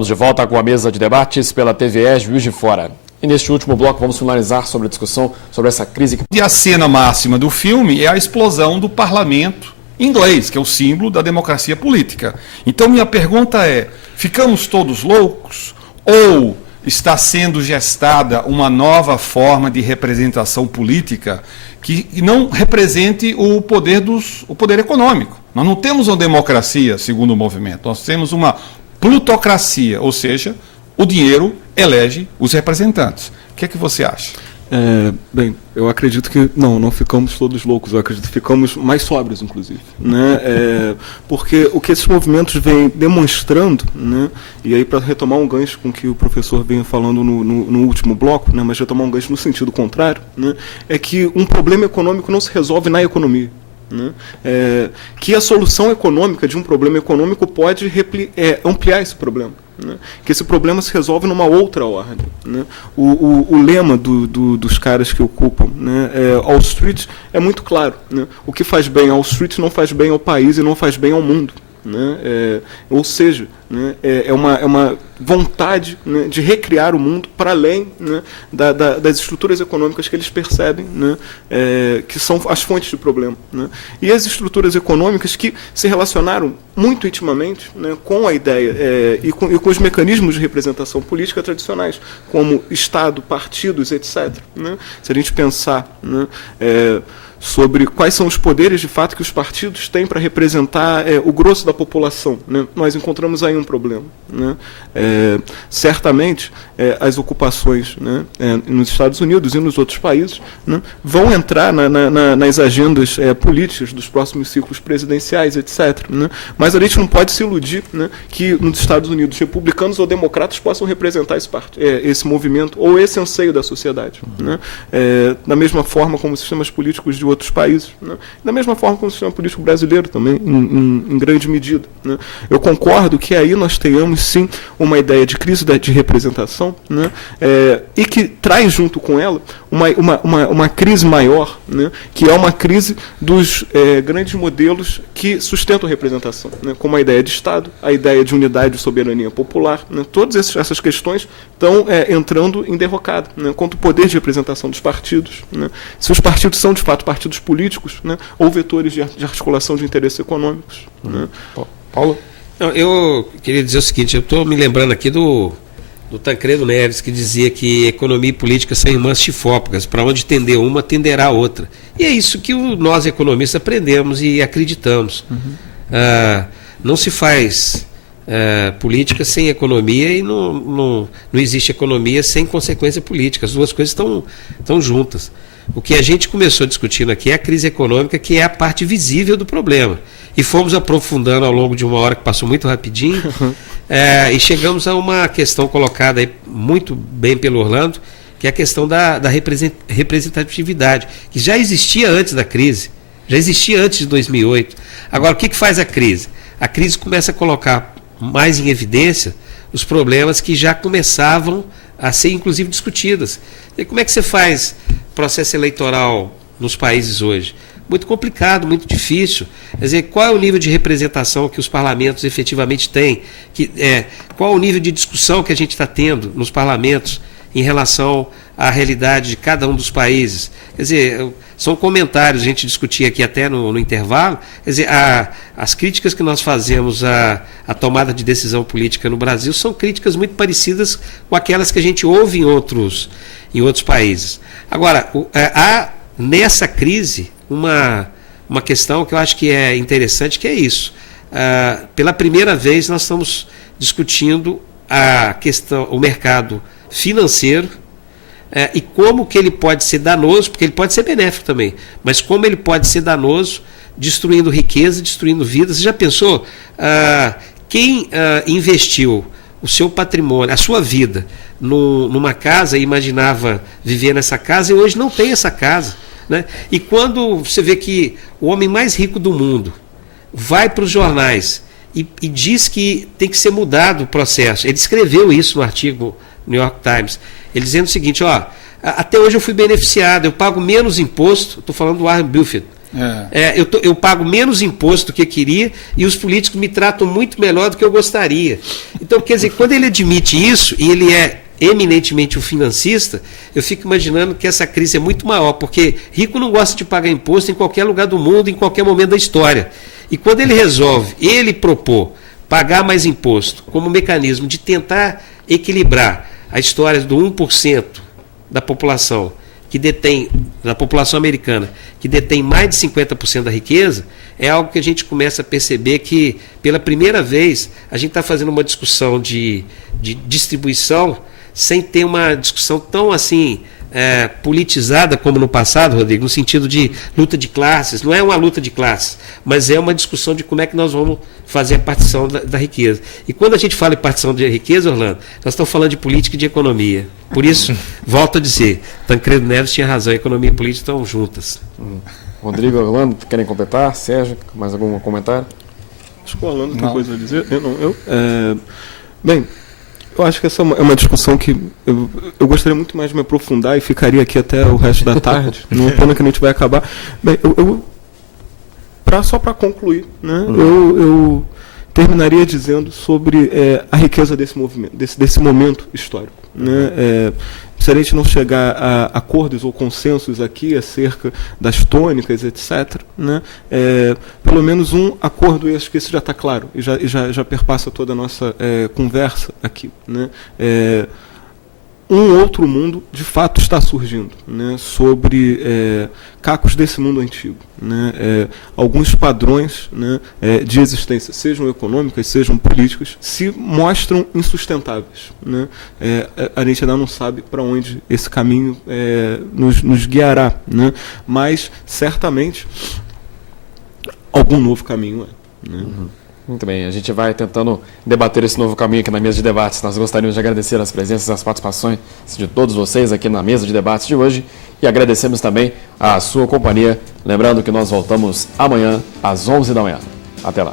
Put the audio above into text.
Estamos de volta com a mesa de debates pela TVE Juiz de Fora. E neste último bloco vamos finalizar sobre a discussão sobre essa crise. E a cena máxima do filme é a explosão do parlamento inglês, que é o símbolo da democracia política. Então minha pergunta é, ficamos todos loucos ou está sendo gestada uma nova forma de representação política que não represente o poder econômico? Nós não temos uma democracia, segundo o movimento, nós temos uma plutocracia, ou seja, o dinheiro elege os representantes. O que é que você acha? Bem, eu acredito que não ficamos todos loucos, eu acredito que ficamos mais sóbrios, inclusive, né? Porque o que esses movimentos vêm demonstrando, né? E aí para retomar um gancho com que o professor veio falando no último bloco, né? Mas retomar um gancho no sentido contrário, né? É que um problema econômico não se resolve na economia. Né? Que a solução econômica de um problema econômico pode ampliar esse problema, né? Que esse problema se resolve numa outra ordem, né? O lema dos caras que ocupam, né, Wall Street é muito claro, né? O que faz bem ao Wall Street não faz bem ao país e não faz bem ao mundo, né? Ou seja, né, é uma vontade, né, de recriar o mundo para além, né, das estruturas econômicas que eles percebem, né, que são as fontes do problema, né? E as estruturas econômicas que se relacionaram muito intimamente, né, com a ideia e com os mecanismos de representação política tradicionais, como Estado, partidos, etc., né? Se a gente pensar, né, sobre quais são os poderes de fato que os partidos têm para representar o grosso da população, né? Nós encontramos aí um problema, né? Certamente as ocupações, né, nos Estados Unidos e nos outros países, né, vão entrar nas agendas políticas dos próximos ciclos presidenciais, etc., né? Mas a gente não pode se iludir, né, que nos Estados Unidos republicanos ou democratas possam representar esse movimento ou esse anseio da sociedade, né? Da mesma forma como os sistemas políticos de outros países, né? Da mesma forma como o sistema político brasileiro também, em grande medida, né? Eu concordo que aí nós tenhamos sim uma ideia de crise de representação, né? E que traz junto com ela uma crise maior, né? Que é uma crise dos grandes modelos que sustentam a representação, né? Como a ideia de Estado, a ideia de unidade e soberania popular, né? Todas essas questões estão entrando em derrocada, né? Quanto ao poder de representação dos partidos, né? Se os partidos são de fato partidos políticos, né? Ou vetores de articulação de interesses econômicos, né? Paulo? Não, eu queria dizer o seguinte, eu estou me lembrando aqui do Tancredo Neves, que dizia que economia e política são irmãs chifópicas, para onde tender uma, tenderá a outra. E é isso que nós economistas aprendemos e acreditamos. Não se faz política sem economia e não existe economia sem consequência política. As duas coisas estão juntas. O que a gente começou discutindo aqui é a crise econômica, que é a parte visível do problema. E fomos aprofundando ao longo de uma hora que passou muito rapidinho, e chegamos a uma questão colocada aí muito bem pelo Orlando, que é a questão da representatividade, que já existia antes da crise, já existia antes de 2008. Agora, o que faz a crise? A crise começa a colocar mais em evidência os problemas que já começavam a ser, inclusive, discutidas. E como é que você faz processo eleitoral nos países hoje? Muito complicado, muito difícil. Quer dizer, qual é o nível de representação que os parlamentos efetivamente têm? Qual é o nível de discussão que a gente está tendo nos parlamentos em relação à realidade de cada um dos países? Quer dizer, são comentários, a gente discutia aqui até no intervalo. Quer dizer, as críticas que nós fazemos à tomada de decisão política no Brasil são críticas muito parecidas com aquelas que a gente ouve em outros países. Agora, há nessa crise uma questão que eu acho que é interessante, que é isso. Pela primeira vez nós estamos discutindo a questão, o mercado financeiro, e como que ele pode ser danoso, porque ele pode ser benéfico também, mas como ele pode ser danoso, destruindo riqueza, destruindo vidas. Você já pensou? Quem investiu o seu patrimônio, a sua vida, numa casa e imaginava viver nessa casa, e hoje não tem essa casa, né? E quando você vê que o homem mais rico do mundo vai para os jornais e diz que tem que ser mudado o processo, ele escreveu isso no artigo New York Times, ele dizendo o seguinte: até hoje eu fui beneficiado, eu pago menos imposto, estou falando do Warren Buffett, Eu pago menos imposto do que eu queria e os políticos me tratam muito melhor do que eu gostaria. Então, quer dizer, quando ele admite isso, e ele é eminentemente um financista, eu fico imaginando que essa crise é muito maior, porque rico não gosta de pagar imposto em qualquer lugar do mundo, em qualquer momento da história. E quando ele resolve, ele propor pagar mais imposto como mecanismo de tentar equilibrar a história do 1% da população da população americana, que detém mais de 50% da riqueza, é algo que a gente começa a perceber que, pela primeira vez, a gente está fazendo uma discussão de distribuição sem ter uma discussão tão assim politizada como no passado, Rodrigo, no sentido de luta de classes. Não é uma luta de classes, mas é uma discussão de como é que nós vamos fazer a partição da riqueza. E quando a gente fala em partição de riqueza, Orlando, nós estamos falando de política e de economia. Por isso, volto a dizer, Tancredo Neves tinha razão, economia e política estão juntas. Rodrigo, Orlando, querem completar? Sérgio, mais algum comentário? Acho que o Orlando tem coisa a dizer. Bem, eu acho que essa é uma discussão que eu gostaria muito mais de me aprofundar e ficaria aqui até o resto da tarde. Não pena que a gente vai acabar. Bem, só para concluir, né, eu terminaria dizendo sobre a riqueza desse movimento, desse momento histórico. Né, se a gente não chegar a acordos ou consensos aqui acerca das tônicas, etc., né, pelo menos um acordo, e acho que isso já está claro, e já perpassa toda a nossa conversa aqui. Né, um outro mundo, de fato, está surgindo, né, sobre cacos desse mundo antigo. Né, alguns padrões, né, de existência, sejam econômicas, sejam políticas, se mostram insustentáveis. Né, a gente ainda não sabe para onde esse caminho nos guiará, né, mas, certamente, algum novo caminho é. Né. Muito bem, a gente vai tentando debater esse novo caminho aqui na mesa de debates. Nós gostaríamos de agradecer as presenças e as participações de todos vocês aqui na mesa de debates de hoje e agradecemos também a sua companhia. Lembrando que nós voltamos amanhã às 11 da manhã. Até lá.